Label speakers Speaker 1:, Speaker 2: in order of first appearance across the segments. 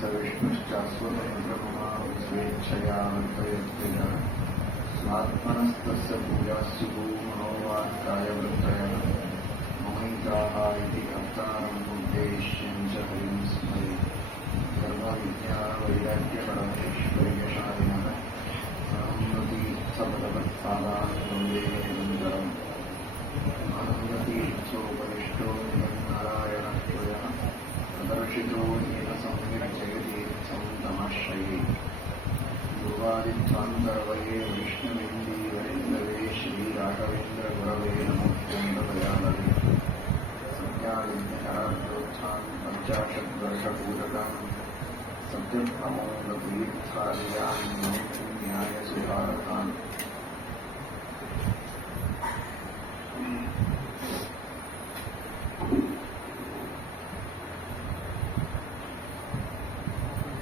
Speaker 1: सविष्णुश्चास्वतन्त्रकुमारस्वेच्छयावर्तयत्यजा स्वात्मनस्तस्य पूजास्तु मनोवाक्कायवृत्तया ममैकाः इति कर्तारम् उद्देश्यं च हरिं सकलं बहुलोक विचिन्तनया न्यायसेवारतान्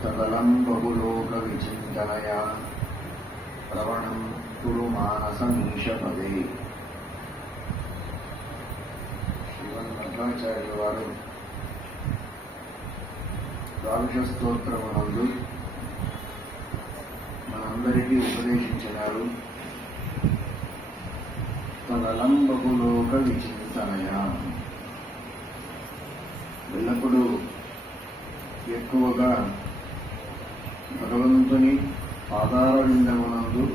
Speaker 1: सबलं बहुलोकविचिन्तनया श्रवणं कुरु मानसमीशपदे। श्रीमन्मध्वाचार्य वारु ద్వాదశ స్తోత్రమునందు మనందరికీ ఉపదేశించినారు. తదలం బహులోక విచింతనయ ఎల్లప్పుడూ ఎక్కువగా భగవంతుని పాదార విందమునందు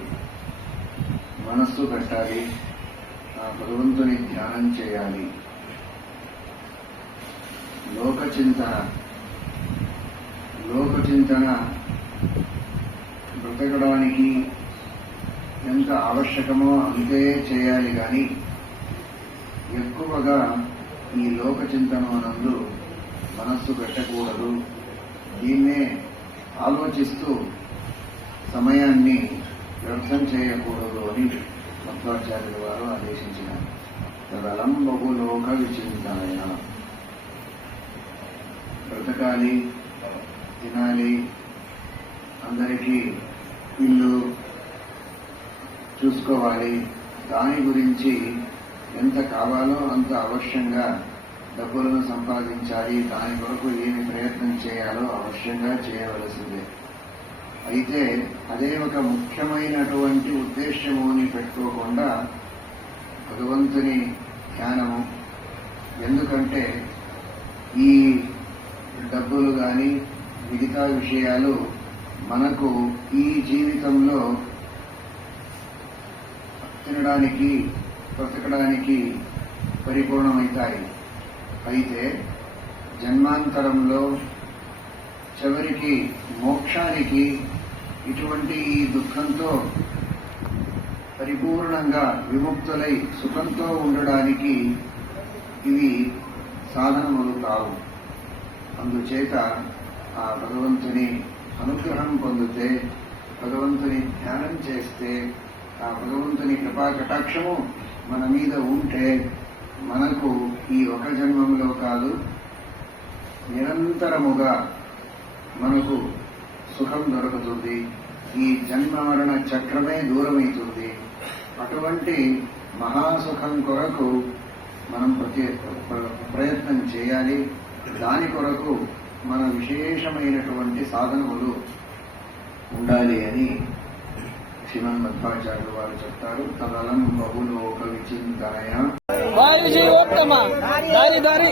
Speaker 1: మనస్సు పెట్టాలి ఆ భగవంతుని ధ్యానం చేయాలి. లోక చింతన లోకచింతన బ్రతకడానికి ఎంత ఆవశ్యకమో అంతే చేయాలి కానీ ఎక్కువగా ఈ లోక చింతననందు మనస్సు పెట్టకూడదు. దీన్నే ఆలోచిస్తూ సమయాన్ని వ్యర్థం చేయకూడదు అని మధ్వాచార్యుల వారు ఆదేశించినారు. తదలం బహులోక విచింతనయ బ్రతకాలి. తినాలి. అందరికీ ఇల్లు చూసుకోవాలి. దాని గురించి ఎంత కావాలో అంత అవశ్యంగా డబ్బులను సంపాదించాలి. దాని కొరకు ఏమి ప్రయత్నం చేయాలో అవశ్యంగా చేయవలసిందే. అయితే అదే ఒక ముఖ్యమైనటువంటి ఉద్దేశ్యముని పెట్టుకోకుండా భగవంతుని ధ్యానము. ఎందుకంటే ఈ డబ్బులు కానీ మిగతా విషయాలు మనకు ఈ జీవితంలో తినడానికి బ్రతకడానికి పరిపూర్ణమవుతాయి. అయితే జన్మాంతరంలో చివరికి మోక్షానికి ఇటువంటి ఈ దుఃఖంతో పరిపూర్ణంగా విముక్తులై సుఖంతో ఉండడానికి ఇవి సాధనములు కావు అందుచేత ఆ భగవంతుని అనుగ్రహం పొందితే భగవంతుని ధ్యానం చేస్తే ఆ భగవంతుని కృపా కటాక్షము మన మీద ఉంటే మనకు ఈ ఒక జన్మంలో కాదు నిరంతరముగా మనకు సుఖం దొరుకుతుంది. ఈ జన్మ మరణ చక్రమే దూరమవుతుంది. అటువంటి మహాసుఖం కొరకు మనం ప్రతి ప్రయత్నం చేయాలి. దాని కొరకు మన విశేషమైనటువంటి సాధనములు ఉండాలి అని శ్రీమన్ మధ్వాచార్యులు వారు చెప్తారు. తదలం బహులోక విచింతనయ.
Speaker 2: వాయు జీవోత్తమ దారి. దారి.